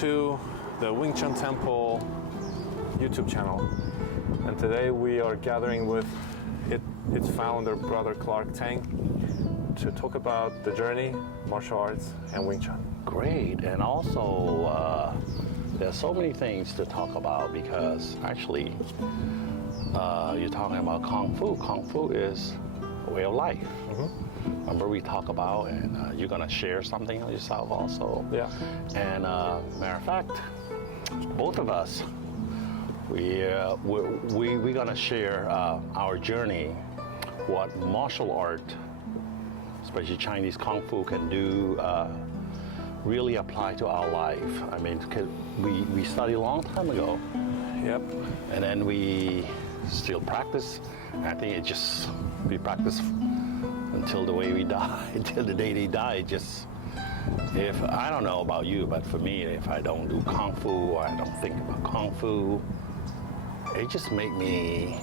to the Wing Chun Temple YouTube channel. And today we are gathering with its founder, Brother Clark Tang, to talk about the journey, martial arts, and Wing Chun. Great, and also there's so many things to talk about because actually you're talking about Kung Fu. Kung Fu is a way of life. Remember we talk about, and you're gonna share something on yourself also. Yeah. And matter of fact, both of us, we're gonna share our journey, what martial art, especially Chinese Kung Fu, can do, really apply to our life. I mean, we studied a long time ago. Yep. And then we still practice. I think we practice until the way we die, until the day they die. If I don't know about you, but for me, if I don't do Kung Fu or I don't think about Kung Fu, it just make me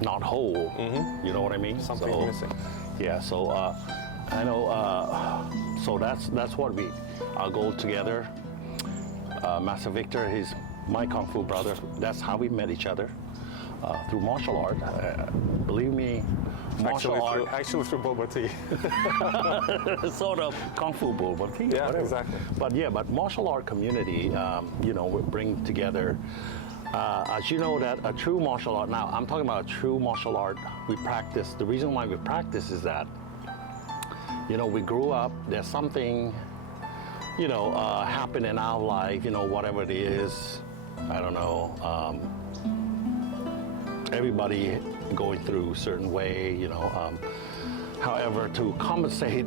not whole. You know what I mean? Something's missing. Yeah. So I know. So that's what our goal together. Master Victor, he's my Kung Fu brother. That's how we met each other through martial art. Believe me, martial art. Actually through boba tea. Sort of Kung Fu boba tea. Yeah, whatever. exactly. But martial art community, we bring together. As you know, that a true martial art. Now, I'm talking about a true martial art. We practice. The reason why we practice is that, we grew up. There's something, happen in our life. Whatever it is. I don't know. Everybody going through a certain way. However, to compensate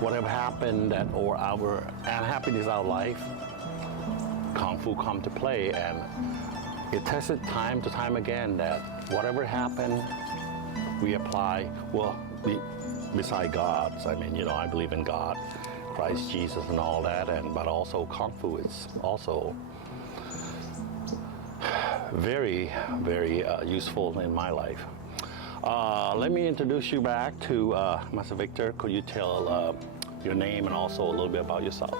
whatever happened or our unhappiness in our life, Kung Fu come to play, and it tested time to time again that whatever happened, we apply. Well, beside God's, I mean, I believe in God, Christ Jesus, and all that, but also Kung Fu is also very, very useful in my life. Let me introduce you back to Master Victor. Could you tell your name and also a little bit about yourself?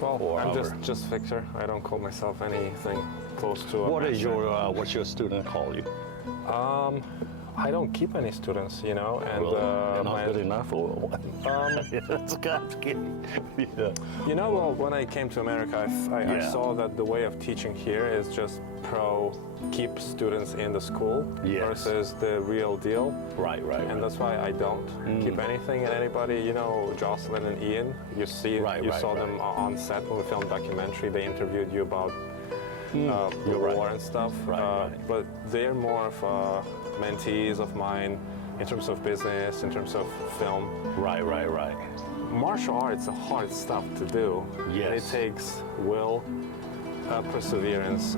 Well, I'm just Victor. I don't call myself anything close to. What's your student call you? I don't keep any students, and not good enough. Or that's kidding. Yeah. Well, when I came to America, I saw that the way of teaching here is just keep students in the school versus the real deal. Right. And that's why I don't keep anything. And anybody, Jocelyn and Ian, you saw them on set when we filmed documentary. They interviewed you about the war and stuff. But they're more of mentees of mine in terms of business, in terms of film. Right. Martial arts is hard stuff to do. Yes. And it takes will, perseverance,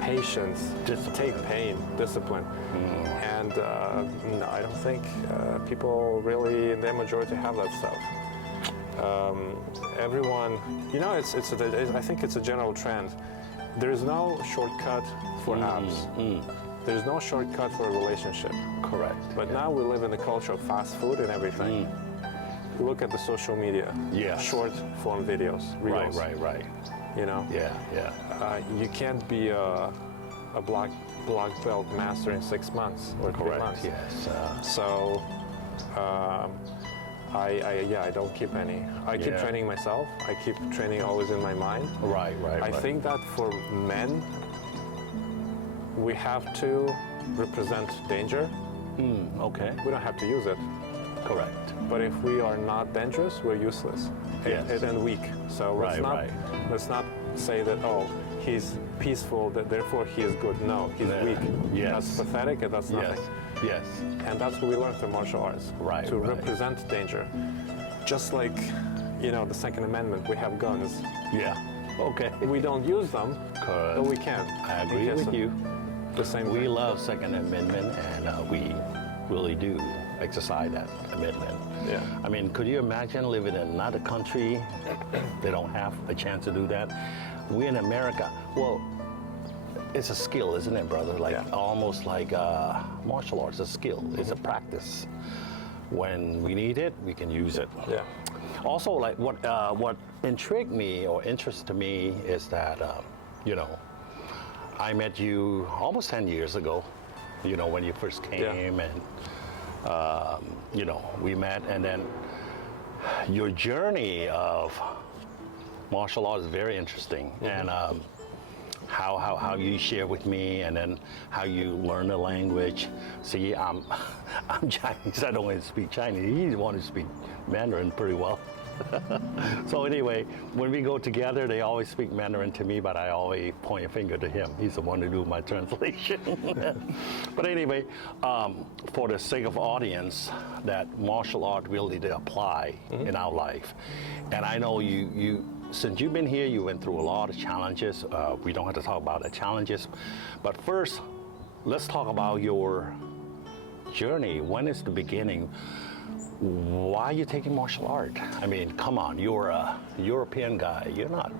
patience, take pain, discipline. And no, I don't think people really, in their majority, have that stuff. Everyone, I think it's a general trend. There is no shortcut for abs. There's no shortcut for a relationship. Correct. But now we live in the culture of fast food and everything. Look at the social media. Yes. Short form videos, reels. Right. Yeah. You can't be a black belt master in 6 months or 3 months. Yes. So, I don't keep any. I keep training myself. I keep training always in my mind. Right. I think that for men, we have to represent danger. Okay. We don't have to use it. Correct. But if we are not dangerous, we're useless and weak. So let's not say that, he's peaceful, that therefore he is good. No, he's weak. Yes. That's pathetic and that's nothing. Yes. And that's what we learn from martial arts. To represent danger. Just like, the Second Amendment, we have guns. Yeah. Okay. We don't use them, but we can. I agree with you. The same we thing. love Second Amendment, and we really do exercise that amendment. Yeah. I mean, could you imagine living in another country? They don't have a chance to do that. We in America, well, it's a skill, isn't it, brother? Almost like martial arts, a skill. It's a practice. When we need it, we can use it. Yeah. Also, like what intrigued me or interested me is that, you know, I met you almost 10 years ago, you know, when you first came, and, you know, we met, and then your journey of martial arts is very interesting, and how you share with me, and then how you learn the language. See, I'm Chinese. I don't want to speak Chinese. He wants to speak Mandarin pretty well. So anyway, when we go together, they always speak Mandarin to me, but I always point a finger to him. He's the one to do my translation. But anyway, for the sake of audience, that martial art really did apply in our life. And I know you since you've been here, you went through a lot of challenges. We don't have to talk about the challenges, but first, let's talk about your journey. When is the beginning? Why are you taking martial art? I mean, come on, you're a European guy. You're not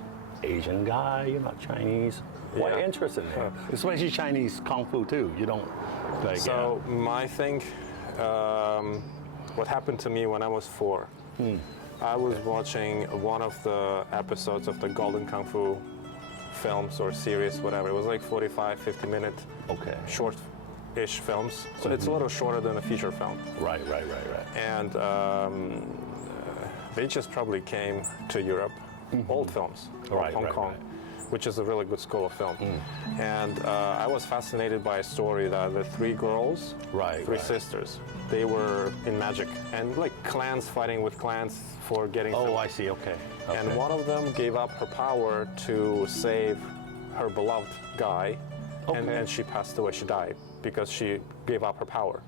Asian guy. You're not Chinese. Why are you interested in it? Especially Chinese Kung Fu too. You don't like. So my thing, what happened to me when I was 4. I was watching one of the episodes of the Golden Kung Fu films or series, whatever. It was like 45, 50-minute short-ish films. So it's a little shorter than a feature film. Right. And they just probably came to Europe, old films, Hong Kong, which is a really good school of film. And I was fascinated by a story that the 3 girls, 3 sisters, they were in magic and like clans fighting with clans for getting. Oh, I see. Okay. And one of them gave up her power to save her beloved guy, and she passed away. She died because she gave up her power.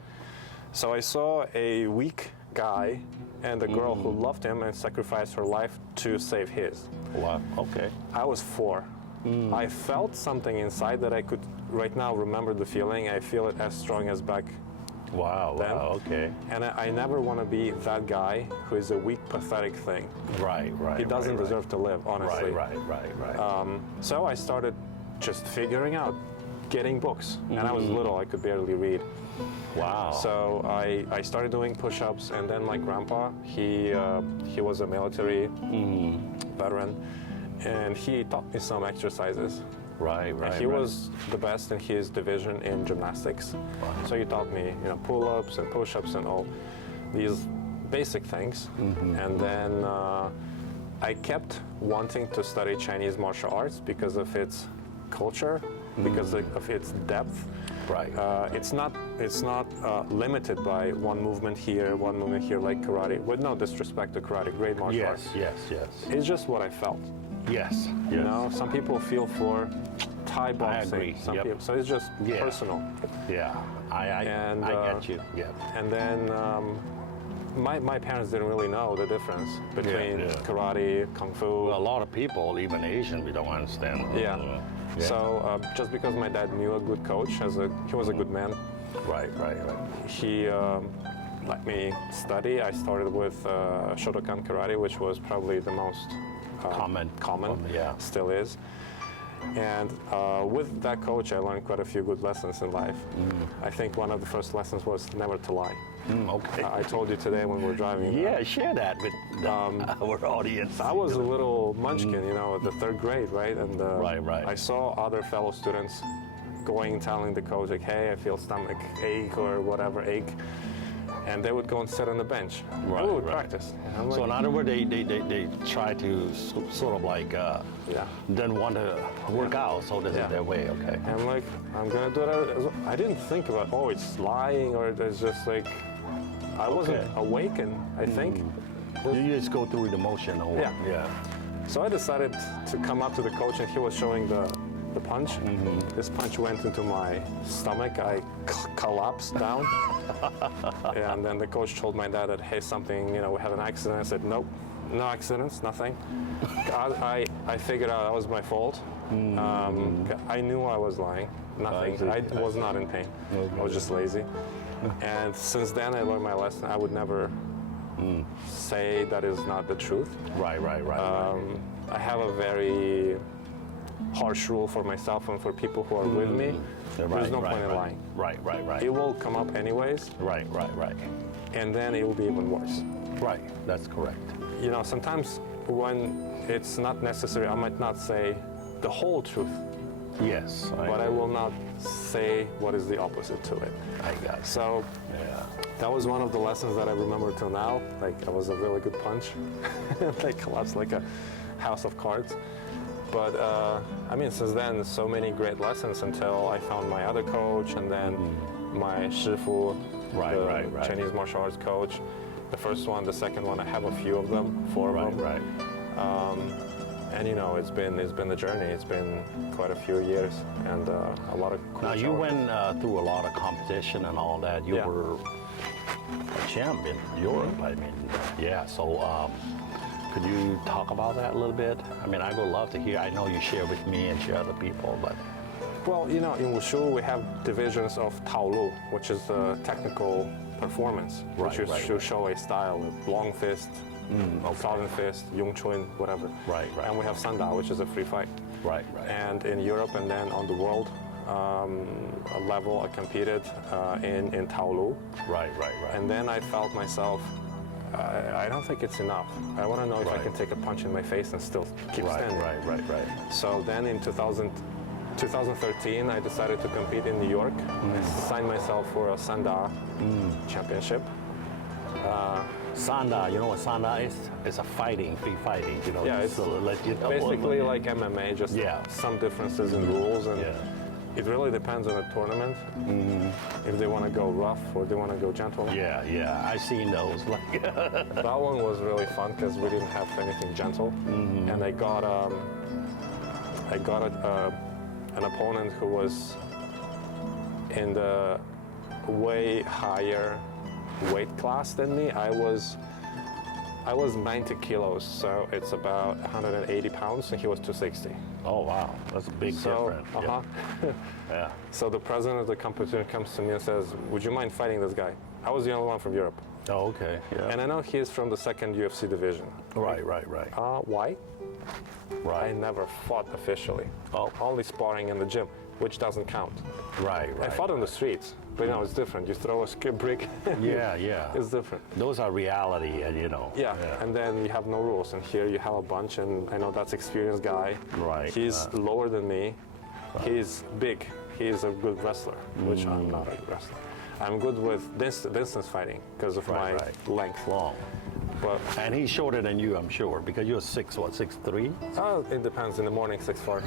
So I saw a weak guy and a girl who loved him and sacrificed her life to save his. Wow. Okay. I was 4. I felt something inside that I could right now remember the feeling. I feel it as strong as back then. Wow, okay. And I never want to be that guy who is a weak, pathetic thing. Right. He doesn't deserve to live, honestly. Right. So I started just figuring out, getting books. And I was little, I could barely read. Wow. So I started doing push-ups, and then my grandpa, he was a military veteran, and he taught me some exercises. Right. And he was the best in his division in gymnastics. Wow. So he taught me, pull-ups and push-ups and all these basic things. And then I kept wanting to study Chinese martial arts because of its culture, because of its depth. Right. It's not limited by one movement here like karate. With no disrespect to karate, great martial arts. Yes. It's just what I felt. Yes. You know, some people feel for Thai boxing. I agree. Some people, so it's just personal. Yeah. I get you. Yeah. And then my parents didn't really know the difference between karate, kung fu. Well, a lot of people, even Asian, we don't understand. Yeah. So just because my dad knew a good coach, he was a good man. Right. He let me study. I started with Shotokan karate, which was probably the most common, still is. And with that coach, I learned quite a few good lessons in life. I think one of the first lessons was never to lie. Okay. I told you today when we were driving. Yeah, share that with our audience. I was a little munchkin, at the 3rd grade, right? And right. I saw other fellow students going and telling the coach, like, hey, I feel stomach ache or whatever ache. And they would go and sit on the bench. And we would practice. Like, so in other words, they try to sort of like didn't want to work out, so this is their way, okay. And I'm like, I'm gonna do it. I didn't think about, it's lying, or it's just like, I wasn't awakened, I think. You just go through the motion or yeah. So I decided to come up to the coach, and he was showing the punch. This punch went into my stomach. I collapsed down. And then the coach told my dad that, hey, we had an accident. I said, nope, no accidents, nothing. I figured out that was my fault. I knew I was lying, nothing. I was not in pain. I was just lazy. And since then I learned my lesson. I would never say that is not the truth. Right. I have a very harsh rule for myself and for people who are with me. There's no point in lying. Right. It will come up anyways. Right. And then it will be even worse. Right, that's correct. sometimes when it's not necessary, I might not say the whole truth. Yes. But I will not say what is the opposite to it. I got it. So that was one of the lessons that I remember till now. Like, I was a really good punch. I collapsed like a house of cards. But since then, so many great lessons until I found my other coach, and then my Shifu, the Chinese martial arts coach. The first one, the second one, I have a few of them, 4 of them. And it's been a journey. It's been quite a few years, and a lot of cool Now, you went through a lot of competition and all that. You were a champ in Europe, So could you talk about that a little bit? I mean, I would love to hear. I know you share with me and share other people, but... Well, in Wushu, we have divisions of Taolu, which is technical performance, which you show a style, long fist, southern fist, Yung Chun, whatever. And we have Sanda, which is a free fight. And in Europe and then on the world level, I competed in Taolu. And then I felt myself, I don't think it's enough. I want to know if I can take a punch in my face and still keep standing. So then in 2013, I decided to compete in New York. I signed myself for a Sanda championship. Sanda, you know what Sanda is? It's a free fighting. Yeah, it's basically like MMA, just some differences in rules, and it really depends on the tournament. If they want to go rough or they want to go gentle. I've seen those. That one was really fun because we didn't have anything gentle, and I got an opponent who was in the way higher weight class than me. I was 90 kilos, so it's about 180 pounds, and he was 260. Oh wow, that's a big difference. So the president of the competition comes to me and says, "Would you mind fighting this guy?" I was the only one from Europe. Oh, okay. And I know he is from the 2nd UFC division. Right. Why? I never fought officially. Only sparring in the gym, which doesn't count. I fought on the streets, but it's different. You throw a skip brick. It's different. Those are reality, and and then you have no rules. And here you have a bunch, and I know that's experienced guy. He's lower than me. He's big. He's a good wrestler, which I'm not a wrestler. I'm good with distance fighting because of my length. Long. And he's shorter than you, I'm sure, because you're 6'3"? It depends. In the morning, 6'4".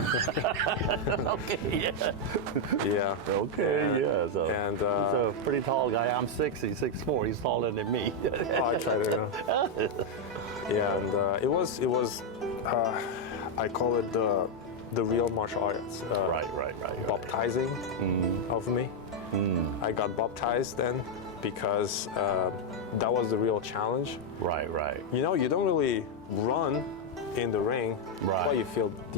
Okay, So, he's a pretty tall guy. I'm 6', he's 6'4". He's taller than me. I try to. And it was. I call it the real martial arts. Baptizing of me. I got baptized then because that was the real challenge. You don't really run in the ring. But you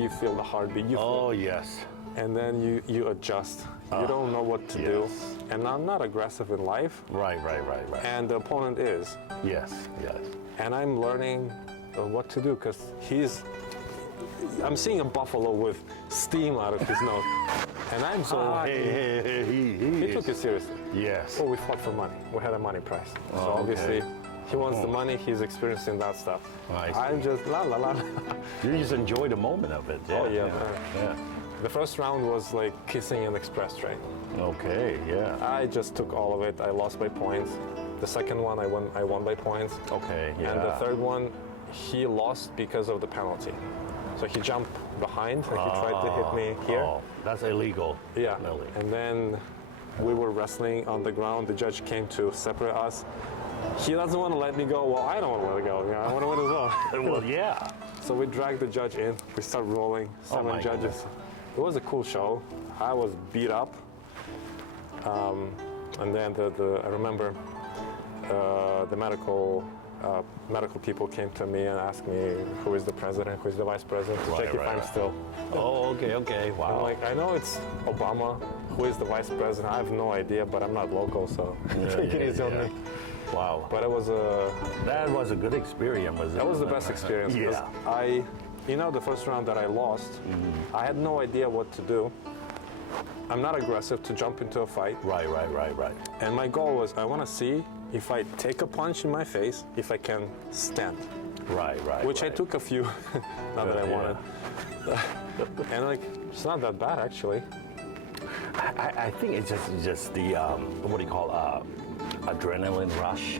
feel the heartbeat. Yes. And then you adjust. You don't know what to do. And I'm not aggressive in life. And the opponent is. Yes. And I'm learning what to do because I'm seeing a buffalo with steam out of his nose. And I'm so he took it seriously. Yes. Well, we fought for money. We had a money price. So obviously, he wants the money. He's experiencing that stuff. I'm just la la la. You just enjoy the moment of it. The first round was like kissing an express train. I just took all of it. I lost by points. The second one, I won by points. And the third one, he lost because of the penalty. So he jumped behind and he tried to hit me here. That's illegal. And then we were wrestling on the ground. The judge came to separate us. He doesn't want to let me go. Well, I don't want to let it go. I want to win as well. So we dragged the judge in. We started rolling. 7 judges. Goodness. It was a cool show. I was beat up. And then I remember the medical people came to me and asked me who is the president, who is the vice president, to check if I'm still. Okay. Wow. I'm like, I know it's Obama. Who is the vice president? I have no idea, but I'm not local, so take it easy on me. Wow. But that was a good experience. That was the best experience. Because the first round that I lost, I had no idea what to do. I'm not aggressive to jump into a fight. Right. And my goal was, I want to see if I take a punch in my face, if I can stand. Right. Which I took a few, not that I wanted. And like, it's not that bad actually. I think it's just the what do you call adrenaline rush.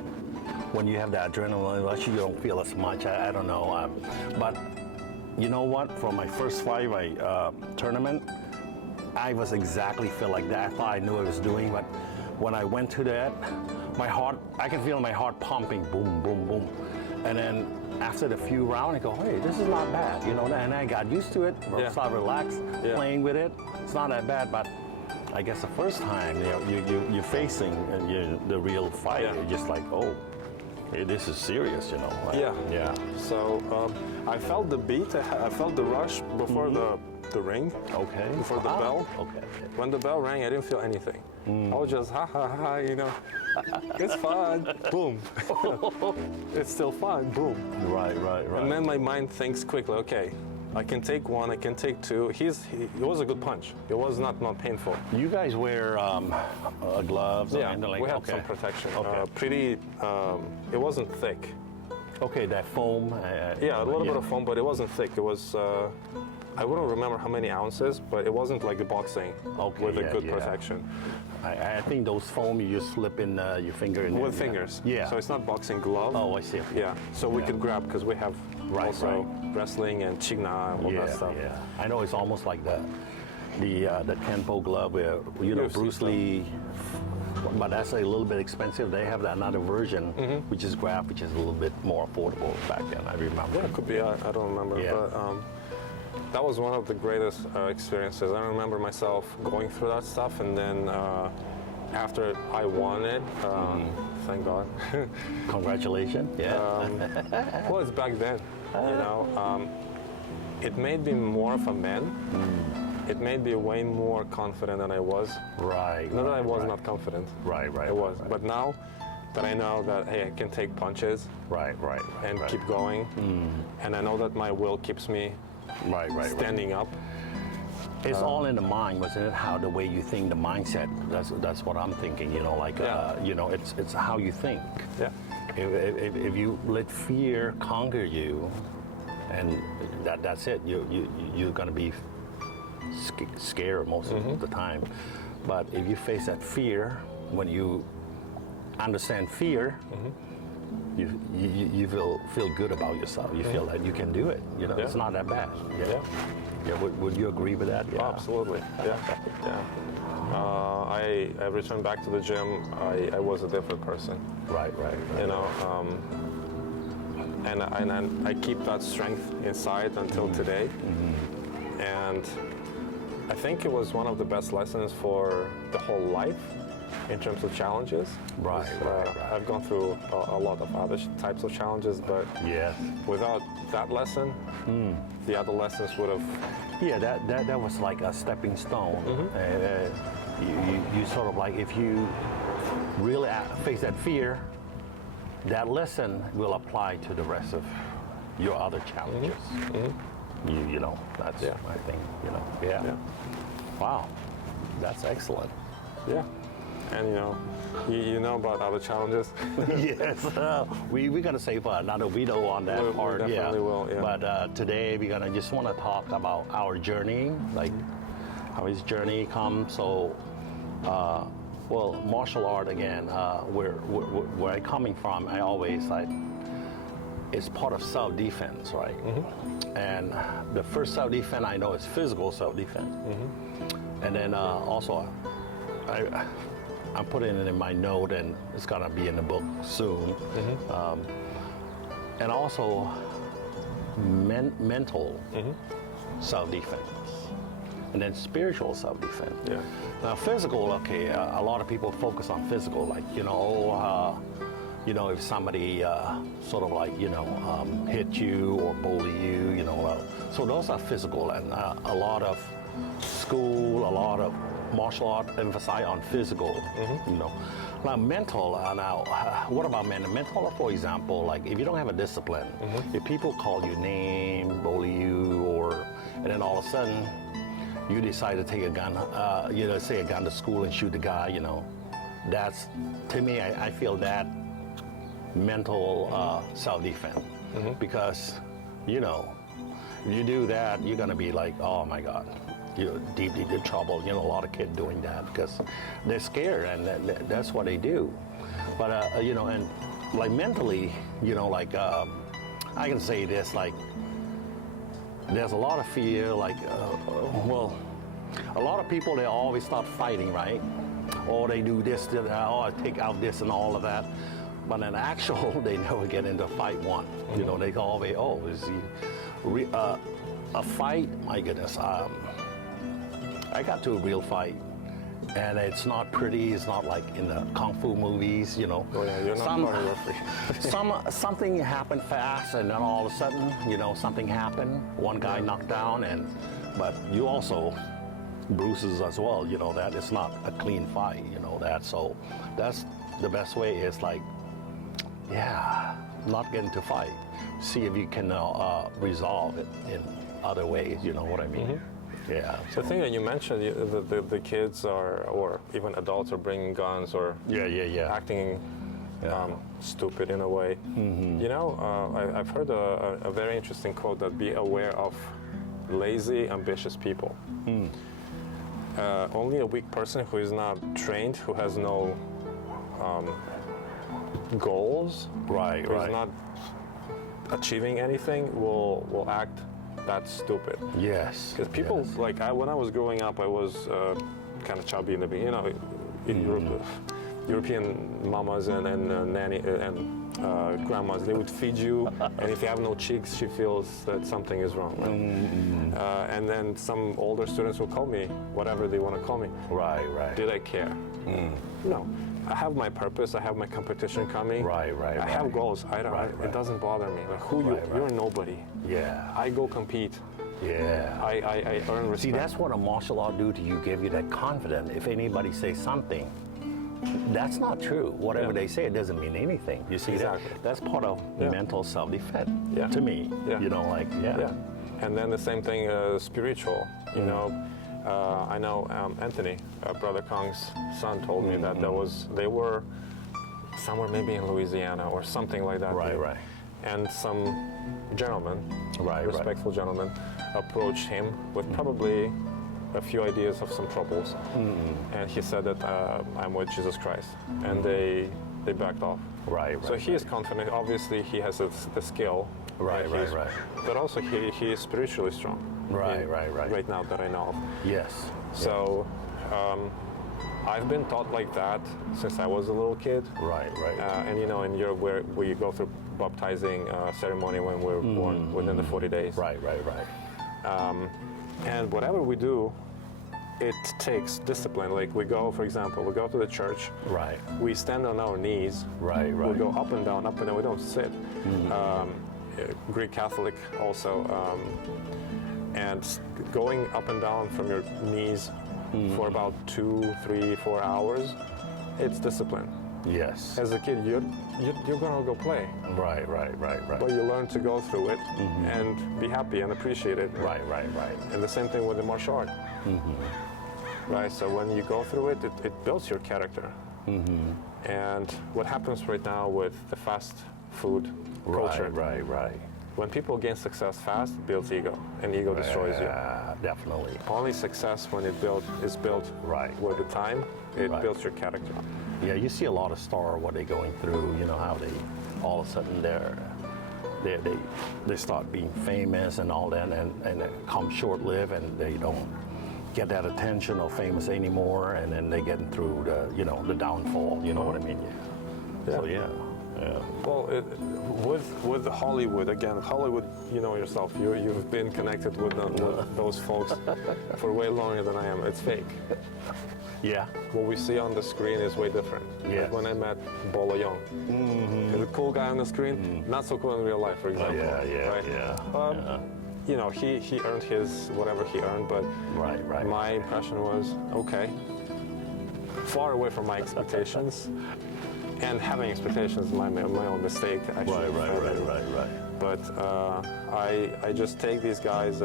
When you have that adrenaline rush, you don't feel as much. I don't know, but you know what? For my first fight, my tournament, I was exactly feel like that. I thought I knew what I was doing, but when I went to that, my heart, I can feel my heart pumping, boom, boom, boom, and then after the few rounds, I go, hey, this is not bad, you know, and I got used to it. I started relaxed, playing with it. It's not that bad, but I guess the first time, you're facing the real fight, you're just like, oh, hey, this is serious, you know. Like, yeah. So I felt the beat, I felt the rush before the ring. Okay. Before the bell. Okay. When the bell rang, I didn't feel anything. I was just ha ha ha, you know. It's fun. Boom. It's still fun. Boom. Right. And then my mind thinks quickly. Okay, I can take one. I can take two. It was a good punch. It was not painful. You guys wear gloves? Yeah, or anything like we had some protection. Okay. It wasn't thick. Okay, that foam. Yeah, a little bit of foam, but it wasn't thick. It was. I wouldn't remember how many ounces, but it wasn't like the boxing with a good protection. I think those foam you just slip in your finger in with fingers. Yeah. So it's not boxing glove. Oh, I see. Yeah. So we could grab because we have also wrestling and chigna and all that stuff. Yeah. I know it's almost like the Kenpo glove where Bruce Lee. But that's a little bit expensive. They have another version, which is grab, which is a little bit more affordable back then. I remember. Yeah, it could be. I don't remember. Yeah. But that was one of the greatest experiences. I remember myself going through that stuff, and then after I won it, thank God. Congratulations. Yeah. Well, it's back then. You know, it made me more of a man. It made me way more confident than I was. Right. Not that I was not confident. Right. I was. But now that I know that, hey, I can take punches. Right. And keep going. And I know that my will keeps me standing up. It's all in the mind, wasn't it? How the way you think, the mindset. That's what I'm thinking. You know, like you know, it's how you think. Yeah. If you let fear conquer you, and that's it. You're gonna be scared most of the time. But if you face that fear, when you understand fear, you feel good about yourself. You feel that you can do it. You know, it's not that bad. Yeah. Would you agree with that? Yeah. Oh, absolutely. Yeah. I returned back to the gym. I was a different person. Right. You know, and I keep that strength inside until today. And I think it was one of the best lessons for the whole life in terms of challenges. Right. I've gone through a lot of other types of challenges, but without that lesson, the other lessons would have. Yeah, that was like a stepping stone. You sort of like, if you really face that fear, that lesson will apply to the rest of your other challenges. You know, that's I think, you know, Wow, that's excellent. Yeah, and you know about other challenges. Yes, we're gonna save another video on that part. We definitely will. Yeah. But today we're gonna just want to talk about our journey, like how his journey come. So, well, martial art again. Where I'm coming from, I always like. It's part of self-defense, right? And the first self-defense I know is physical self-defense. And then also, I'm putting it in my note, and it's gonna be in the book soon. And also, mental self-defense, and then spiritual self-defense. Yeah. Now, physical, okay, a lot of people focus on physical, like if somebody sort of like, hit you or bully you, so those are physical, and a lot of school, a lot of martial art emphasize on physical, Now mental, what about mental, for example, like if you don't have a discipline, if people call you name, bully you, and then all of a sudden you decide to take a gun, say a gun to school and shoot the guy, that's, to me, I feel that mental self-defense. because, you know, if you do that, you're gonna be like, oh my God, you're deep in trouble. You know, a lot of kids doing that because they're scared, and that's what they do. But you know, and like mentally, you know, like I can say this, like there's a lot of fear, like well, a lot of people, they always start fighting, right? Or they do this, or I take out this and all of that. But in actual, they never get into a fight one. You know, they always, oh, is he a fight? My goodness, I got to a real fight, and it's not pretty. It's not like in the Kung Fu movies, you know. Oh yeah, you're not choreography. Something happened fast, and then all of a sudden, you know, something happened. One guy knocked down, but you also bruises as well. You know that it's not a clean fight. You know that, so that's the best way. Is like, yeah, not get into fight. See if you can resolve it in other ways. You know what I mean? Yeah. The thing that you mentioned, the kids or even adults are bringing guns or acting stupid in a way. You know, I've heard a very interesting quote that be aware of lazy, ambitious people. Only a weak person who is not trained, who has no goals, who is not achieving anything, will act that stupid. Yes. Because people, like when I was growing up, I was kind of chubby in the beginning. You know, in Europe, European mamas and nanny and grandmas, they would feed you, and if you have no cheeks, she feels that something is wrong. Right? And then some older students will call me whatever they want to call me. Right. Did I care? No. I have my purpose. I have my competition coming. Right. I have goals. It doesn't bother me. Like you're nobody. Yeah. I go compete. Yeah. I earn respect. See, that's what a martial art do to you. Give you that confidence. If anybody says something, that's not true. Whatever they say, it doesn't mean anything. You see that? That's part of mental self-defense. To me. You know, like And then the same thing, spiritual. You know. I know Anthony, Brother Kong's son, told me that they were somewhere maybe in Louisiana or something like that. Right. And some gentleman, respectful gentleman, approached him with probably a few ideas of some troubles. And he said that I'm with Jesus Christ. And they backed off. So he is confident. Obviously, he has the skill. Right. But also he is spiritually strong. Right now that I know of. Yes. So I've been taught like that since I was a little kid. Right. And you know, in Europe where you go through baptizing ceremony when we're born within the 40 days. Right. And whatever we do, it takes discipline. Like we go, for example, we go to the church. Right. We stand on our knees. Right. We go up and down. We don't sit. Greek Catholic also, and going up and down from your knees for about 2, 3, 4 hours, it's discipline. Yes. As a kid, you're gonna go play. Right. But you learn to go through it and be happy and appreciate it. Right. And the same thing with the martial art. Right. So when you go through it, it builds your character. And what happens right now with the fast food culture. Right. When people gain success fast, it builds ego, and ego destroys you. Definitely. Only success when is built with the time, it builds your character. Yeah, you see a lot of stars, what they're going through, you know, how they all of a sudden they start being famous and all that, and it comes short-lived, and they don't get that attention or famous anymore, and then they get through the downfall, you know what I mean? So yeah. Well, with Hollywood, again, Hollywood, you know yourself, you've been connected with those folks for way longer than I am. It's fake. Yeah. What we see on the screen is way different. Yeah. Like when I met Bolo Young, the cool guy on the screen, not so cool in real life, for example. You know, he earned his whatever he earned, but my impression was okay, far away from my expectations. And having expectations is my own mistake, actually. Right. But I just take these guys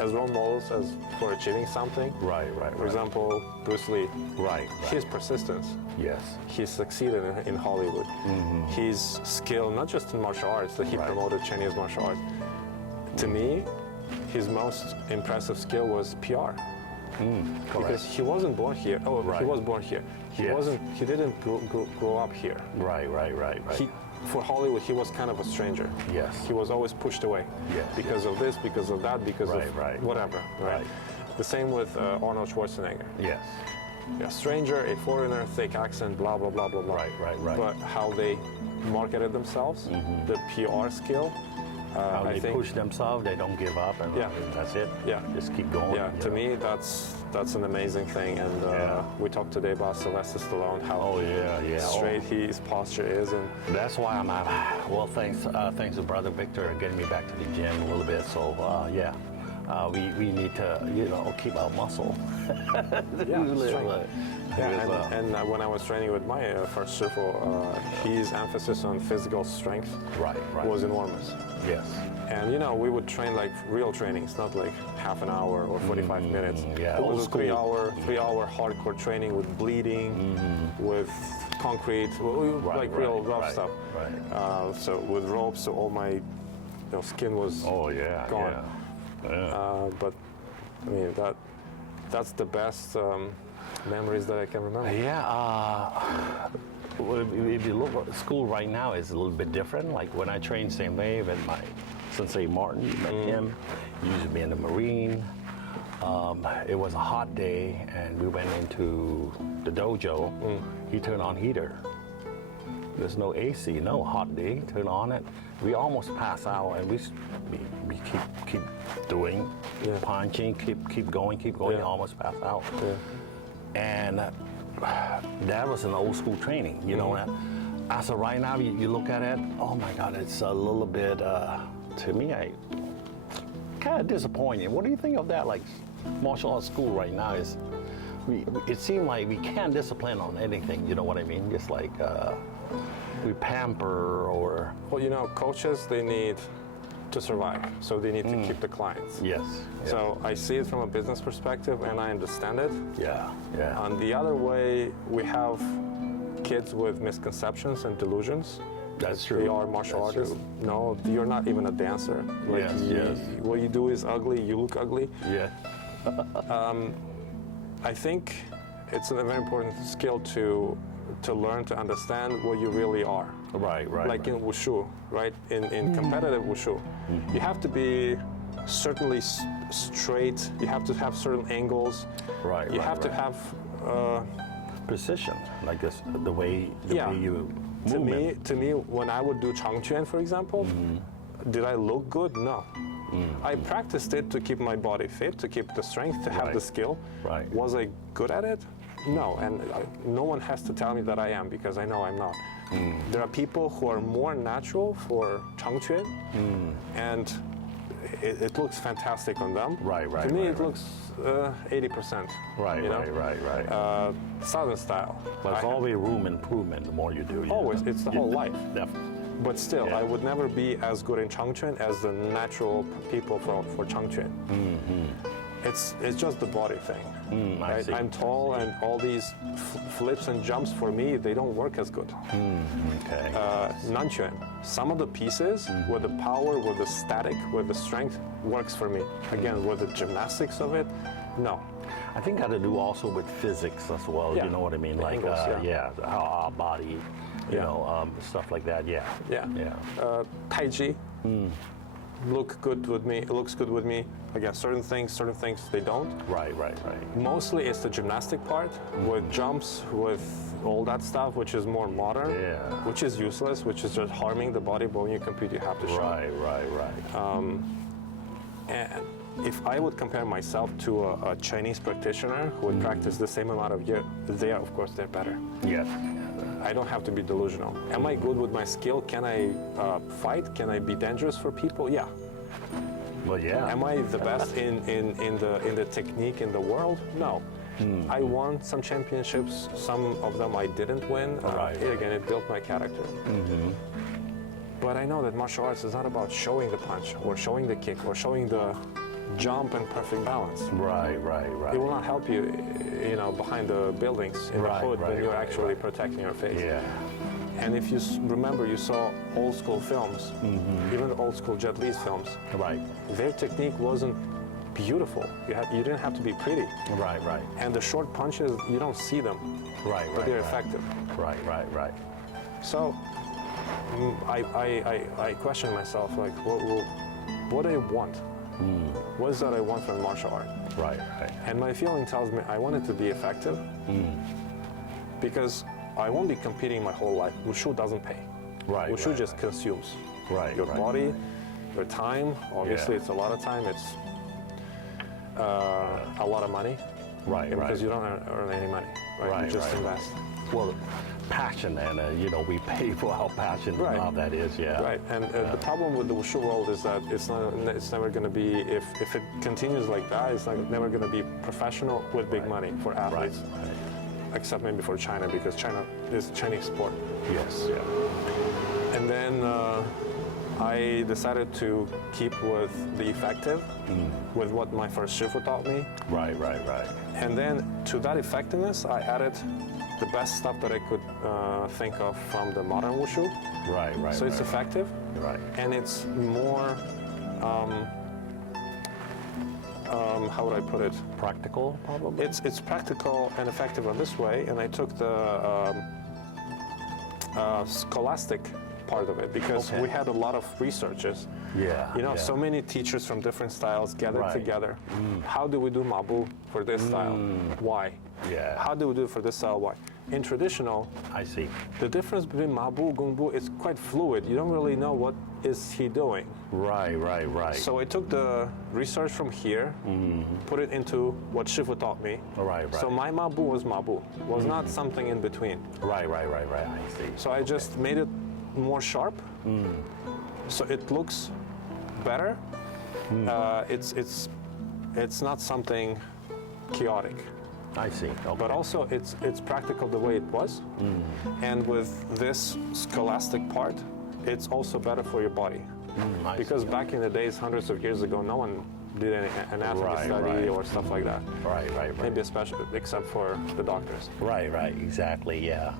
as role models as for achieving something. Right. For example, Bruce Lee. Right. His persistence. Yes. He succeeded in Hollywood. His skill, not just in martial arts, that he promoted Chinese martial arts. To me, his most impressive skill was PR. Because he wasn't born here. Oh, he was born here. He wasn't. He didn't grow up here. Right. For Hollywood, he was kind of a stranger. Yes. He was always pushed away. Yes. Because of this, because of that, because of whatever. Right. The same with Arnold Schwarzenegger. Yes. A stranger, a foreigner, thick accent, blah blah blah blah blah. Right. But how they marketed themselves, the PR skill. How I they think, push themselves, they don't give up, and that's it. Yeah. Just keep going. Yeah, to me, that's an amazing thing. And we talked today about Sylvester Stallone, how straight his posture is, and that's why I'm at. Well, thanks to Brother Victor getting me back to the gym a little bit. So we need to keep our muscle. And when I was training with my first Shifu, his emphasis on physical strength was enormous. Yes. And we would train like real trainings, not like half an hour or 45 minutes. Yeah. It was a 3 hour hardcore training with bleeding, with concrete, like real rough stuff. Right. So with ropes, so all my skin was gone. Yeah. But I mean that's the best memories that I can remember. Yeah. If you look at school right now, it's a little bit different. Like when I trained same way with my Sensei Martin, you met him. He used to be in the Marine. It was a hot day, and we went into the dojo. He turned on heater. There's no AC, no hot day. Turn on it. We almost pass out, and we keep doing, punching, keep going, almost pass out. Yeah. And that was an old school training, As of right now, you look at it, oh my God, it's a little bit, to me, kind of disappointing. What do you think of that? Like, martial arts school right now it seems like we can't discipline on anything, you know what I mean? Just like we pamper or... Well, coaches, they need to survive, so they need to keep the clients. Yes. So I see it from a business perspective, and I understand it. Yeah. On the other way, we have kids with misconceptions and delusions. That's true. They are martial artists. True. No, you're not even a dancer. Like what you do is ugly. You look ugly. Yeah. I think it's a very important skill to learn to understand what you really are. Right. Like in wushu, right? In competitive wushu, you have to be certainly straight. You have to have certain angles. Right. You have to have precision, like this, the way you move. To me, when I would do Changquan, for example, did I look good? No. I practiced it to keep my body fit, to keep the strength, to have the skill. Right. Was I good at it? No, and no one has to tell me that I am, because I know I'm not. There are people who are more natural for Changquan, and it looks fantastic on them. Right. To me, it looks 80%. Right. Southern style. But it's always room improvement the more you do. Always, it's the whole life. Definitely. But still, I would never be as good in Changquan as the natural people for Changquan. It's just the body thing. I see. I'm tall, and all these flips and jumps for me, they don't work as good. Okay. Nanquan, some of the pieces with the power, with the static, with the strength works for me. Again, with the gymnastics of it, no. I think got to do also with physics as well. Yeah. You know what I mean? The Like angles, how our body, stuff like that. Yeah. Tai Chi. Look good with me. It looks good with me. Again, certain things they don't. Right. Mostly it's the gymnastic part with jumps, with all that stuff, which is more modern, which is useless, which is just harming the body. But when you compete, you have to show. Right. And if I would compare myself to a Chinese practitioner who would practice the same amount of years, of course, they're better. Yes. I don't have to be delusional. Am I good with my skill? Can I fight? Can I be dangerous for people? Yeah. Well, yeah. Am I the best in the technique in the world? No. I won some championships. Some of them I didn't win. Again, it built my character. But I know that martial arts is not about showing the punch or showing the kick or showing the jump and perfect balance. Right. It will not help you, behind the buildings in the hood when you're actually protecting your face. Yeah. And if you remember, you saw old school films, even the old school Jet Li's films. Right. Their technique wasn't beautiful. You didn't have to be pretty. Right. And the short punches, you don't see them. Right. But they're effective. Right. So I question myself, like, what do I want? What is that I want from martial art? Right. And my feeling tells me I want it to be effective because I won't be competing my whole life. Wushu doesn't pay. Right. Wushu just consumes your body, your time. Obviously, it's a lot of time. It's a lot of money. Right. Because you don't earn any money. Right. You just invest. Well, passion, and we pay for our passion. Right. How that is, yeah. Right, and the problem with the Wushu world is that it's never going to be, if it continues like that, it's never going to be professional with big money for athletes. Right. Except maybe for China, because China is Chinese sport. Yes. Yeah. And then I decided to keep with the effective, with what my first shifu taught me. Right. And then to that effectiveness, I added the best stuff that I could think of from the modern Wushu. Right. So it's effective. Right. And it's more, how would I put it? Practical, probably? It's practical and effective in this way, and I took the scholastic part of it because we had a lot of researchers. Yeah. So many teachers from different styles gathered together. How do we do mabu for this style? Why? Yeah. How do we do it for this style? Why? In traditional, I see. the difference between mabu, gungbu is quite fluid. You don't really know what is he doing. Right. So I took the research from here, put it into what Shifu taught me. Right. So my mabu was not something in between. Right. I see. So I just made it more sharp, so it looks better. It's not something chaotic. I see. Okay. But also it's practical the way it was, and with this scholastic part, it's also better for your body. Because back in the days, hundreds of years ago, no one did any anatomy study or stuff like that. Right. Maybe especially except for the doctors. Right. Exactly. Yeah.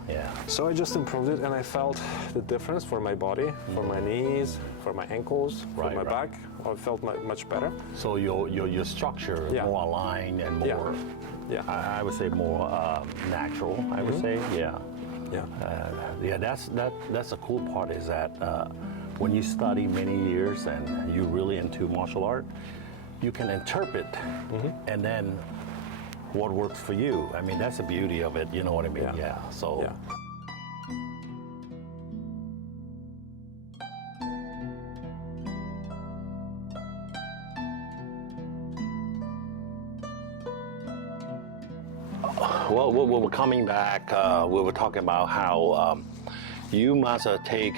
So I just improved it, and I felt the difference for my body, for my knees, for my ankles, for my back. I felt much better. So your structure is more aligned and more. Yeah. I would say more natural. I would say. Yeah. That's the cool part is that when you study many years and you're really into martial art, you can interpret and then what works for you. I mean, that's the beauty of it. You know what I mean? Yeah. So. Yeah. Well, we were coming back. We were talking about how you must take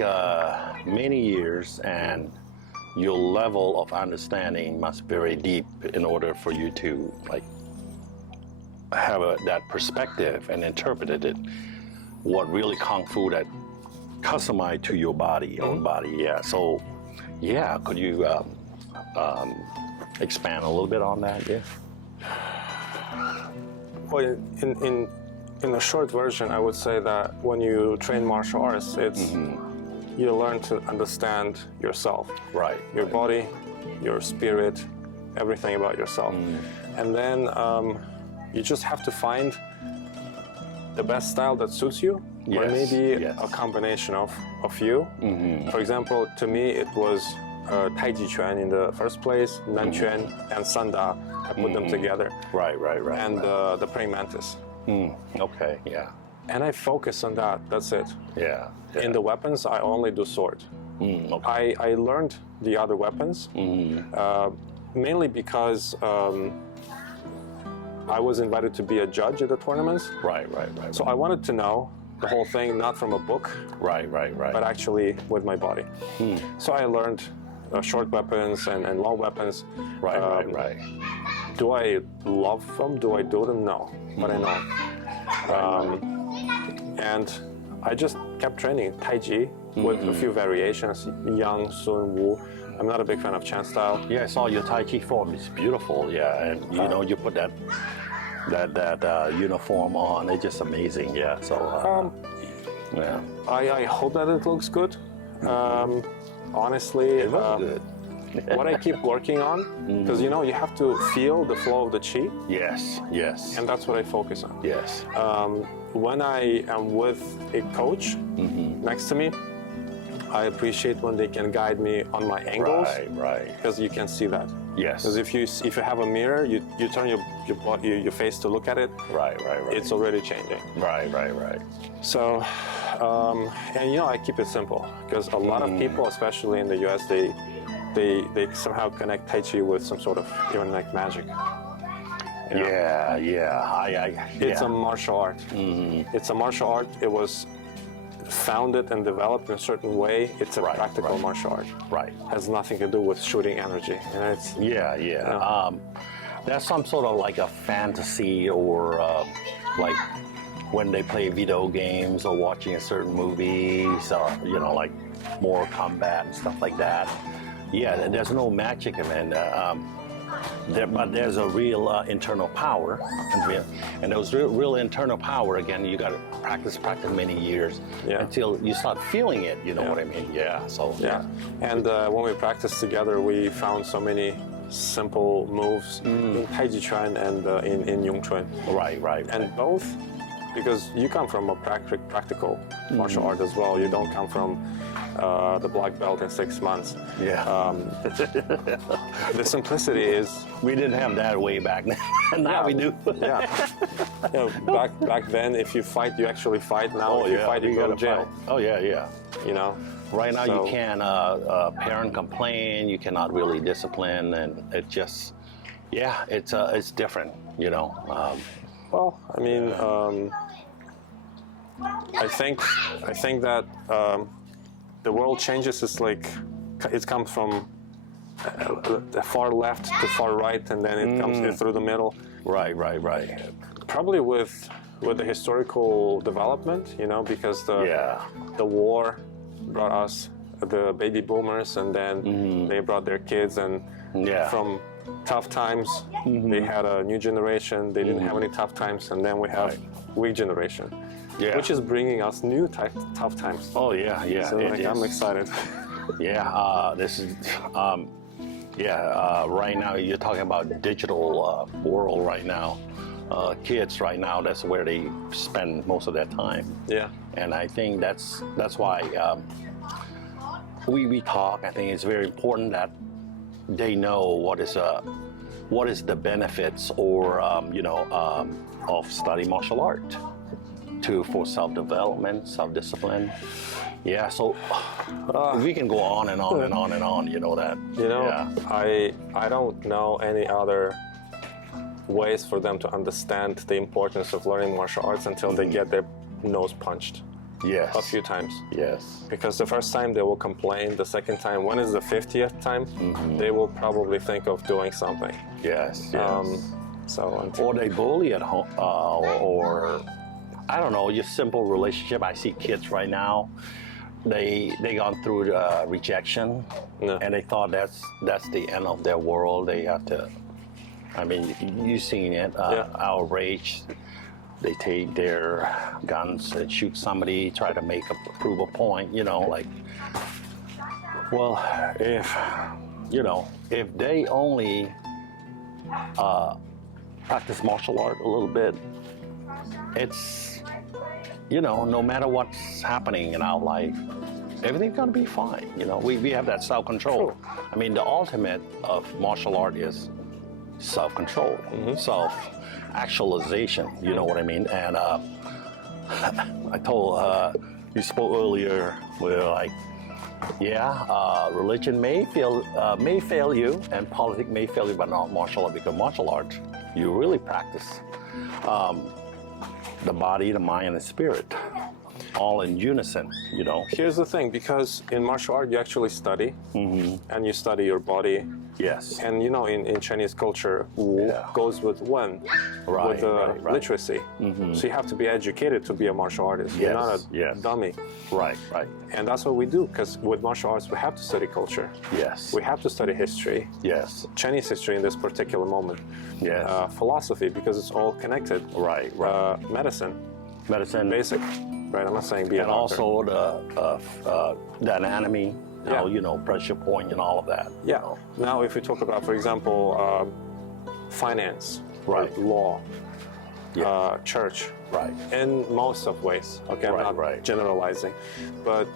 many years, and your level of understanding must be very deep in order for you to have that perspective and interpret it. What really Kung Fu that customized to your body, own body. Yeah. So, could you expand a little bit on that? Yeah. Well, in a short version, I would say that when you train martial arts, it's you learn to understand yourself, your body, your spirit, everything about yourself, and then you just have to find the best style that suits you, or maybe a combination of a few. For example, to me, it was Taiji Quan in the first place, Nan Quan and Sanda. I put them together. Right. And the praying mantis. Okay, yeah. And I focus on that. That's it. Yeah. In the weapons, I only do sword. Okay. I learned the other weapons mainly because I was invited to be a judge at the tournaments. Right. So I wanted to know the whole thing, not from a book. Right. But actually with my body. So I learned short weapons and long weapons. Right. Do I love them? Do I do them? No, but I know. And I just kept training Taiji with a few variations, Yang, Sun, Wu, I'm not a big fan of Chan style. Yeah, I saw your Tai Chi form. It's beautiful. Yeah, and you know, you put that uniform on. It's just amazing. Yeah. So. Yeah. I hope that it looks good. Honestly, It looks good. what I keep working on, because you know you have to feel the flow of the chi, Yes. Yes. and that's what I focus on. Yes. When I am with a coach next to me, I appreciate when they can guide me on my angles, Right. because you can see that. Yes. Because if you have a mirror, you turn your face to look at it, Right. it's already changing. Right. So, and you know, I keep it simple because a lot of people, especially in the U.S., they somehow connect Tai Chi with some sort of even like magic. You know? Yeah. It's a martial art. It's a martial art. It was founded and developed in a certain way. It's a practical martial art. Right. Has nothing to do with shooting energy. And it's Yeah. That's some sort of like a fantasy or like when they play video games or watching a certain movies or, you know, like more combat and stuff like that. Yeah, there's no magic in it. But there's a real internal power. And those real internal power, again, you got to practice many years until you start feeling it, you know what I mean? Yeah, so. Yeah, and when we practiced together, we found so many simple moves in Tai Chi Chuan and in Yung Chun. Right. And both, because you come from a practical martial art as well. You don't come from the black belt in 6 months. Yeah. The simplicity is... We didn't have that way back then. Now we do. Yeah. You know, back then, if you fight, you actually fight. Now, if you fight, you go to jail. Oh, yeah. You know? Right now, you can't parent complain. You cannot really discipline, and it just, it's different, you know. Well, I mean, I think that the world changes. It's like it comes from the far left to far right, and then it comes through the middle. Right. Probably with the historical development, you know, because the war brought us the baby boomers, and then they brought their kids, and from tough times they had a new generation. They didn't have any tough times, and then we have we generation, which is bringing us new tough times. Oh yeah. So I'm excited. This is right now you're talking about digital world right now. Kids right now, that's where they spend most of their time. Yeah. And I think that's why we talk. I think it's very important that they know what is the benefits or of study martial art for self-development, self-discipline. Yeah, so we can go on and on and on and on, you know that. You know, I don't know any other ways for them to understand the importance of learning martial arts until they get their nose punched. Yes. A few times. Yes. Because the first time they will complain, the second time, when is the 50th time, they will probably think of doing something. Yes. Or they bully at home, or I don't know, just simple relationship. I see kids right now, they gone through rejection, and they thought that's the end of their world. They have to. I mean, you've seen it. Our age. They take their guns and shoot somebody, try to prove a point, you know, like, well, if they only practice martial art a little bit, it's, no matter what's happening in our life, everything's gonna be fine. We have that self-control. I mean, the ultimate of martial art is self-control, self-actualization, you know what I mean? And I told, you spoke earlier, we're like, religion may fail you, and politics may fail you, but not martial art, because martial art, you really practice the body, the mind, and the spirit. all in unison, you know. Here's the thing, because in martial art you actually study, and you study your body. Yes. And you know, in Chinese culture, wu goes with wen, with literacy. So you have to be educated to be a martial artist. You're not a dummy. Right. And that's what we do, because with martial arts we have to study culture. Yes. We have to study history. Yes. Chinese history in this particular moment. Yes. Philosophy, because it's all connected. Right. Medicine. Basic. Right. I'm not saying be a doctor. And also the anatomy. You know, pressure point and all of that. Yeah. You know. Now, if we talk about, for example, finance, law, church, in most of ways. Okay, I'm not generalizing, but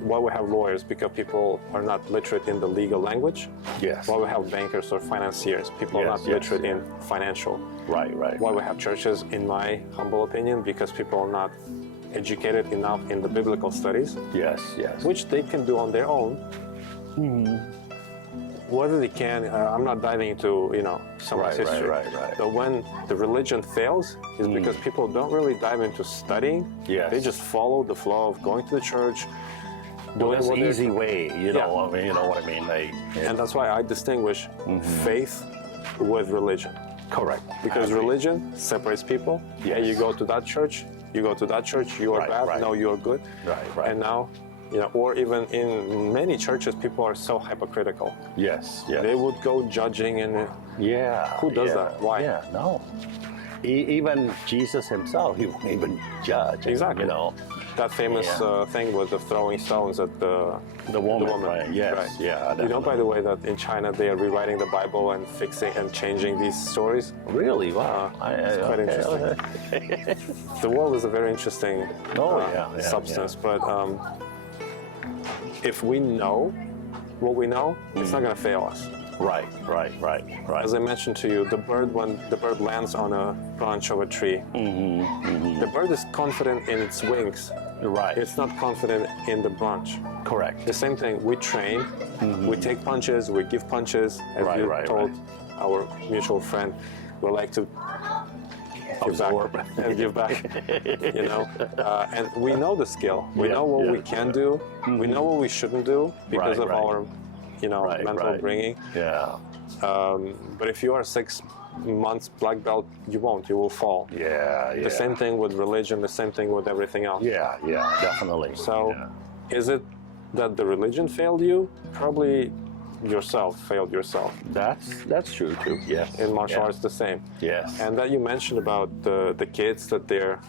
why we have lawyers? Because people are not literate in the legal language. Yes. Why we have bankers or financiers? People are not literate in financial. Right. Why we have churches, in my humble opinion, because people are not educated enough in the biblical studies. Yes. Which they can do on their own. Whether they can, I'm not diving into someone's history. Right. But when the religion fails, is because people don't really dive into studying. Yes. They just follow the flow of going to the church. Well, that's the easy way, you know. I mean, you know what I mean. And that's why I distinguish faith with religion. Correct. Because religion separates people. Yes. And you go to that church. You go to that church. You are bad. No, you are good. Right. And now, or even in many churches, people are so hypocritical. Yes. They would go judging and who does that? Why? Yeah, no. Even Jesus himself, he won't even judge. Exactly. You know. That famous thing with the throwing stones at the woman. Right. Yes. Right. Yeah. Definitely. You know, by the way, that in China they are rewriting the Bible and fixing and changing these stories. Really? Wow. It's quite interesting. The world is a very interesting substance, but if we know what we know, it's not going to fail us. Right. As I mentioned to you, when the bird lands on a branch of a tree, the bird is confident in its wings. Right. It's not confident in the branch. Correct. The same thing, we train, we take punches, we give punches, as you told our mutual friend, we like to absorb and give back, and we know the skill. We know what we can do. We know what we shouldn't do because of our, mental bringing. Yeah. But if you are 6 months black belt, you won't. You will fall. Yeah. The same thing with religion. The same thing with everything else. Yeah. Definitely. So, is it that the religion failed you? Probably yourself failed yourself. That's true too. Yes. In martial arts, the same. Yes. And that you mentioned about the kids, that they're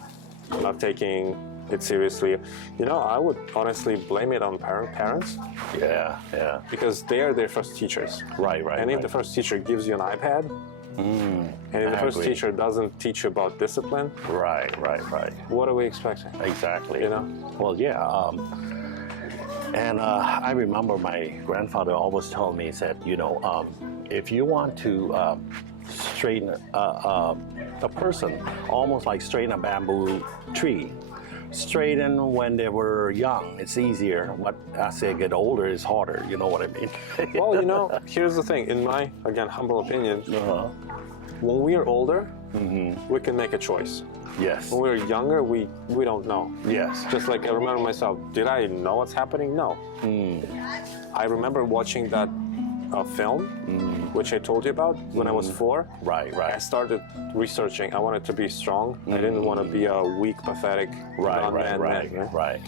not taking it seriously. I would honestly blame it on parents. Yeah. Because they are their first teachers. Right. And if the first teacher gives you an iPad, and if the first teacher doesn't teach you about discipline, right. What are we expecting? Exactly. Well, yeah. And I remember my grandfather always told me, he said, if you want to straighten a person, almost like straighten a bamboo tree, straighten when they were young, it's easier. But as they get older, it's harder. You know what I mean? Well, here's the thing. In my, again, humble opinion, when we are older, we can make a choice. Yes. When we were younger, we don't know. Yes. Just like I remember myself, did I know what's happening? No. I remember watching that film, which I told you about when I was 4. Right. I started researching. I wanted to be strong. I didn't want to be a weak, pathetic man. Right.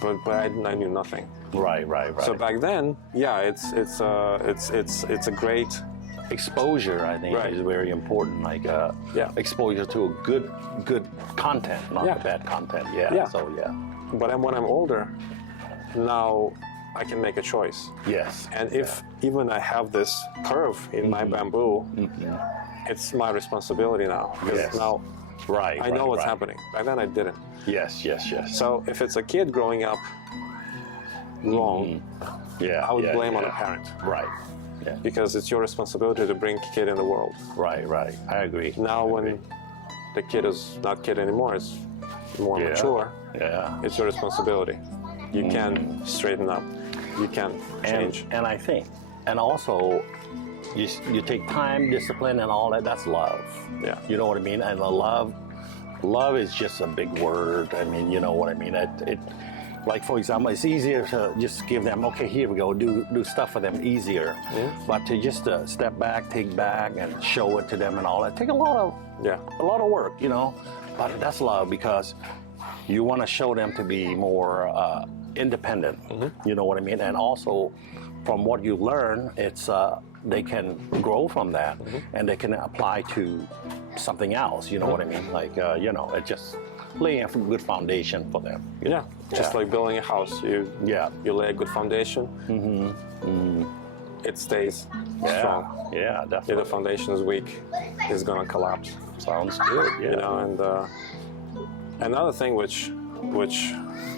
But I knew nothing. Right. So back then, it's a great exposure. I think is very important. Like exposure to a good content, not the bad content. Yeah. So But when I'm older, now I can make a choice. Yes. And if even I have this curve in my bamboo, it's my responsibility now. Because now I know what's happening. Back then I didn't. Yes. So if it's a kid growing up wrong, I would blame on a parent. Right. Yeah. Because it's your responsibility to bring kid in the world. Right. I agree. Now when the kid is not kid anymore, it's more mature. Yeah. It's your responsibility. You can straighten up. You can change. And I think, and also, you take time, discipline, and all that. That's love. Yeah. You know what I mean? And the love love is just a big word. I mean, you know what I mean? Like, for example, it's easier to just give them, okay, here we go, do stuff for them easier. But to just step back, take back, and show it to them and all that, take a lot of work, you know. But that's love, because you want to show them to be more independent, you know what I mean? And also, from what you learn, it's they can grow from that, and they can apply to something else, you know what I mean? Like, you know, it just laying a good foundation for them. Yeah, just like building a house. You lay a good foundation, it stays strong. Yeah, definitely. If the foundation is weak, it's gonna collapse. Sounds good. Yeah. You know, and another thing which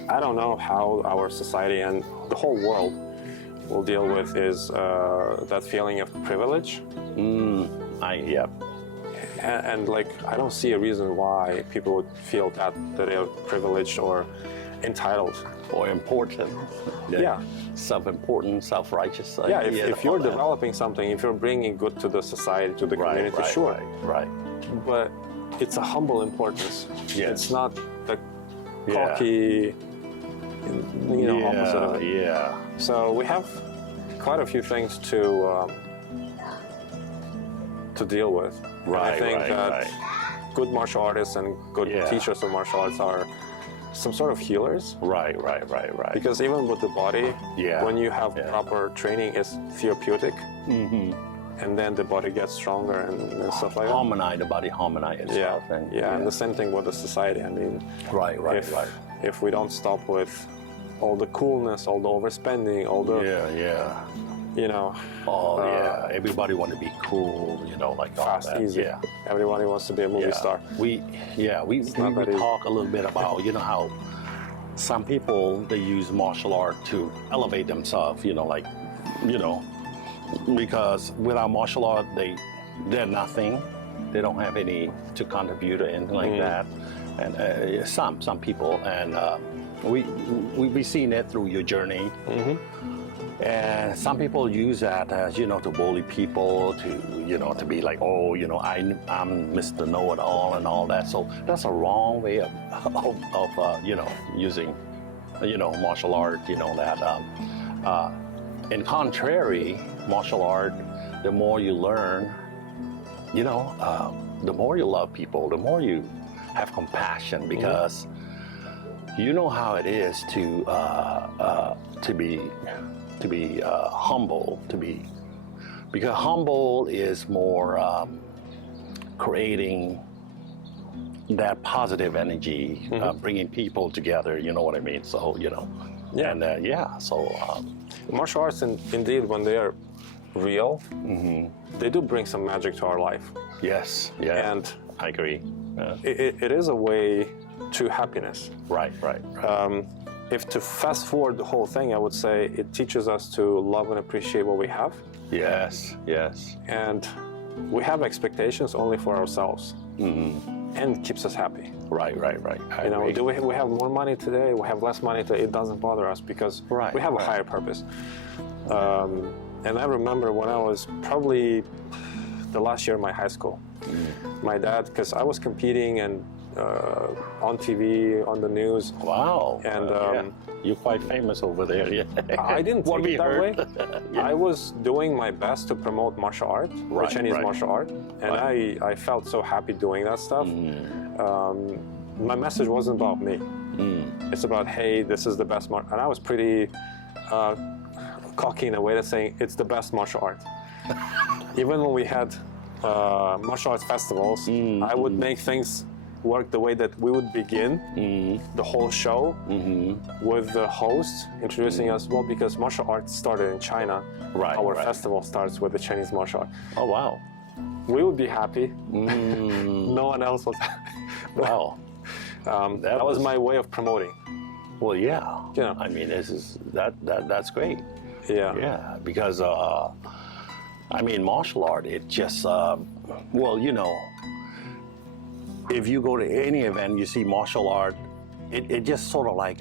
I don't know how our society and the whole world will deal with is that feeling of privilege. And like, I don't see a reason why people would feel that they're privileged or entitled or important. Self-important, self-righteous. If you're developing something, if you're bringing good to the society, to the community, sure. Right. But it's a humble importance. Yes. It's not the cocky, you know, opposite of it. Yeah. So we have quite a few things to deal with. Right. I think that good martial artists and good teachers of martial arts are some sort of healers. Right. Because even with the body, when you have proper training, it's therapeutic. And then the body gets stronger and stuff like that. The body harmonize itself. And the same thing with the society. I mean, if we don't stop with all the coolness, all the overspending, all the you know. Everybody want to be cool, you know, like fast, all that. easy. Everybody wants to be a movie star. We talk a little bit about, you know, how some people, they use martial art to elevate themselves, you know, like, you know, because without martial art, they're nothing. They don't have any to contribute or anything like that. And some people, and we've seen it through your journey. And some people use that as, you know, to bully people, to, you know, to be like, oh, you know, I'm Mr. Know-it-all and all that. So that's a wrong way of you know, using, you know, martial art, you know, that. In contrary, martial art, the more you learn, you know, the more you love people, the more you have compassion, because you know how it is to be humble, because humble is more creating that positive energy, bringing people together, you know what I mean? So, you know, martial arts, indeed, when they are real, they do bring some magic to our life. Yes, and I agree. It is a way to happiness. Right. If to fast forward the whole thing, I would say it teaches us to love and appreciate what we have. Yes. And we have expectations only for ourselves, and keeps us happy. Right. You know, do we have more money today? We have less money today. It doesn't bother us because we have a higher purpose. And I remember when I was probably the last year of my high school, my dad, because I was competing and on TV, on the news. Wow. And you're quite famous over there. Yeah. I didn't take it that way. I was doing my best to promote martial art, Chinese martial art, and I felt so happy doing that stuff. My message wasn't about me. It's about, hey, this is the best martial, and I was pretty cocky in a way to saying it's the best martial art. Even when we had martial arts festivals, I would make things work the way that we would begin the whole show with the host introducing us. Well, because martial arts started in China, our festival starts with the Chinese martial art. Oh, wow. We would be happy. No one else was happy. Wow. That was my way of promoting. Well, yeah. I mean, that's great. Yeah, because I mean, martial art, it just well, you know, if you go to any event, you see martial art, it just sort of like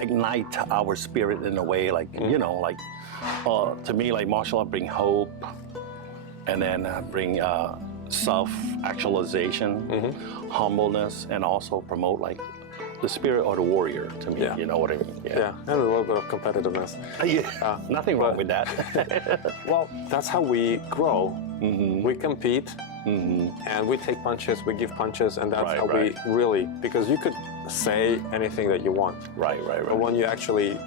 ignite our spirit in a way, like, you know, like, to me, like martial art bring hope, and then bring self-actualization, humbleness, and also promote like the spirit of the warrior to me. You know what I mean? Yeah, and a little bit of competitiveness. Nothing wrong with that. Well, that's how we grow. We compete, and we take punches, we give punches, and that's how we really, because you could say anything that you want. But when you actually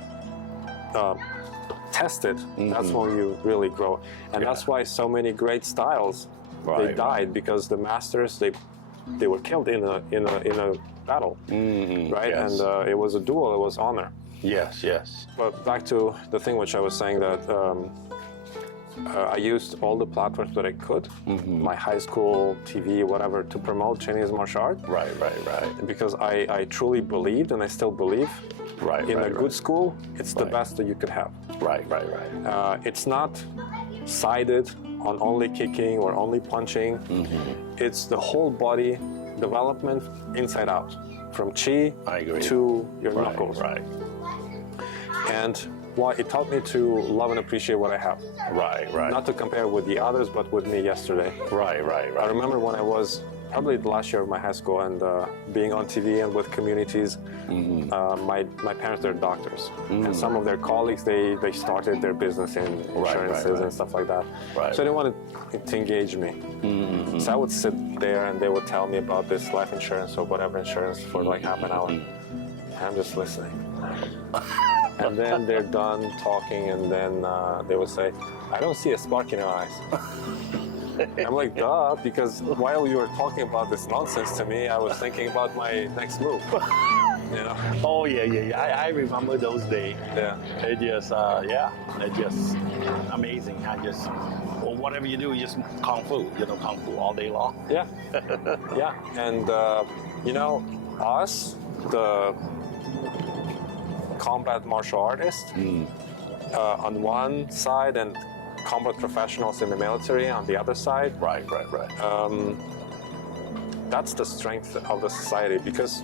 test it, that's when you really grow. And that's why so many great styles, they died because the masters, they were killed in a battle, right? And it was a duel, it was honor. Yes. But back to the thing which I was saying, that I used all the platforms that I could, my high school, TV, whatever, to promote Chinese martial art. Right. Because I truly believed, and I still believe, in a good school, it's the best that you could have. Right. It's not sided on only kicking or only punching. It's the whole body development inside out, from chi to your knuckles. And it taught me to love and appreciate what I have. Not to compare with the others, but with me yesterday. I remember when I was probably the last year of my high school and being on TV and with communities. My parents, they're doctors, and some of their colleagues, they started their business in insurances and stuff like that. So they wanted to engage me. So I would sit there and they would tell me about this life insurance or whatever insurance for like half an hour. And I'm just listening. And then they're done talking, and then they would say, "I don't see a spark in your eyes." I'm like, duh, because while you were talking about this nonsense to me, I was thinking about my next move. You know? Oh yeah. I remember those days. It just it's just amazing. Well, whatever you do, just kung fu. Kung fu all day long. Yeah. And us, the combat martial artists, on one side, and combat professionals in the military on the other side. Right. That's the strength of the society, because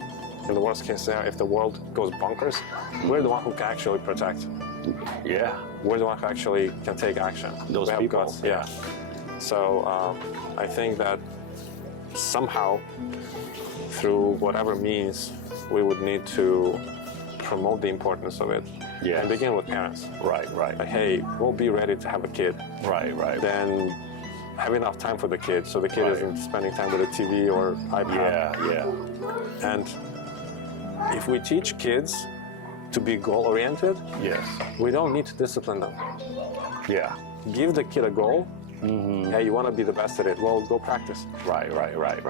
in the worst case scenario, if the world goes bonkers, we're the one who can actually protect. We're the one who actually can take action. Those people. Guts. So I think that somehow, through whatever means, we would need to promote the importance of it. And begin with parents. Right. Like, hey, we'll be ready to have a kid. Right. Then have enough time for the kid, so the kid isn't spending time with a TV or iPad. And if we teach kids to be goal-oriented, we don't need to discipline them. Give the kid a goal. Hey, you want to be the best at it? Well, go practice. Right.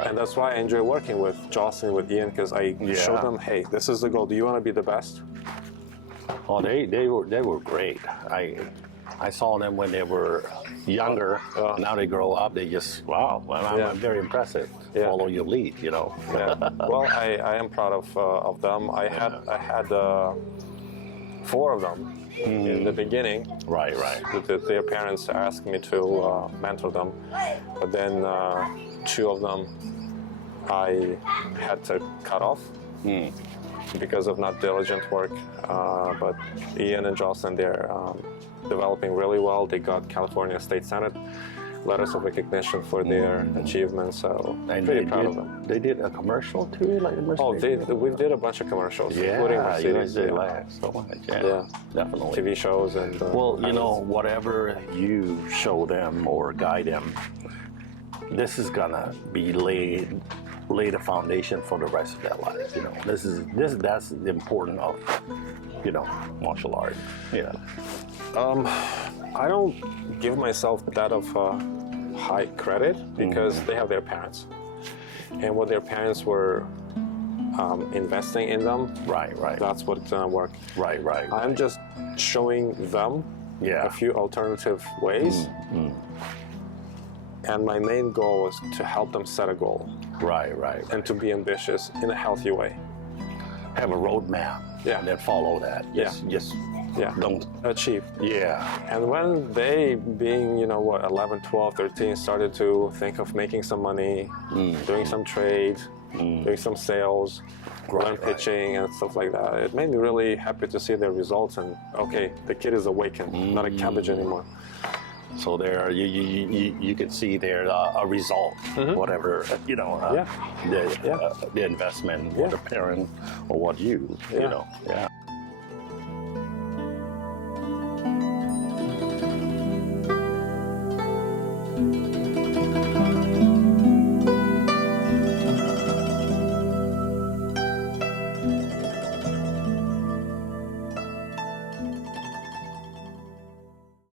And that's why I enjoy working with Jocelyn, with Ian, because I show them, hey, this is the goal. Do you want to be the best? Oh, they were great. I saw them when they were younger. Now they grow up. They just I'm very impressive. Follow your lead, Well, I am proud of them. I had 4 of them in the beginning. Right. Their parents asked me to mentor them, but then 2 of them I had to cut off. Because of not diligent work. But Ian and Jocelyn, they're developing really well. They got California State Senate letters of recognition for their achievements, so I'm pretty proud of them. They did a commercial too? We did a bunch of commercials, including Mercedes. So much. Yeah, definitely. TV shows and... whatever you show them or guide them, this is gonna be lay the foundation for the rest of their lives. That's the importance of martial art. I don't give myself that of high credit, because they have their parents, and what their parents were investing in them. Right. That's what's gonna work. Right. I'm just showing them a few alternative ways. And my main goal is to help them set a goal. Right. And to be ambitious in a healthy way. Have a roadmap. And then follow that. Just don't achieve. And when they, being 11, 12, 13, started to think of making some money, doing some trade, doing some sales, learn pitching and stuff like that, it made me really happy to see their results. And okay, the kid is awakened, not a cabbage anymore. So there, you can see there a result, whatever the investment, or the parent, or what you know, yeah.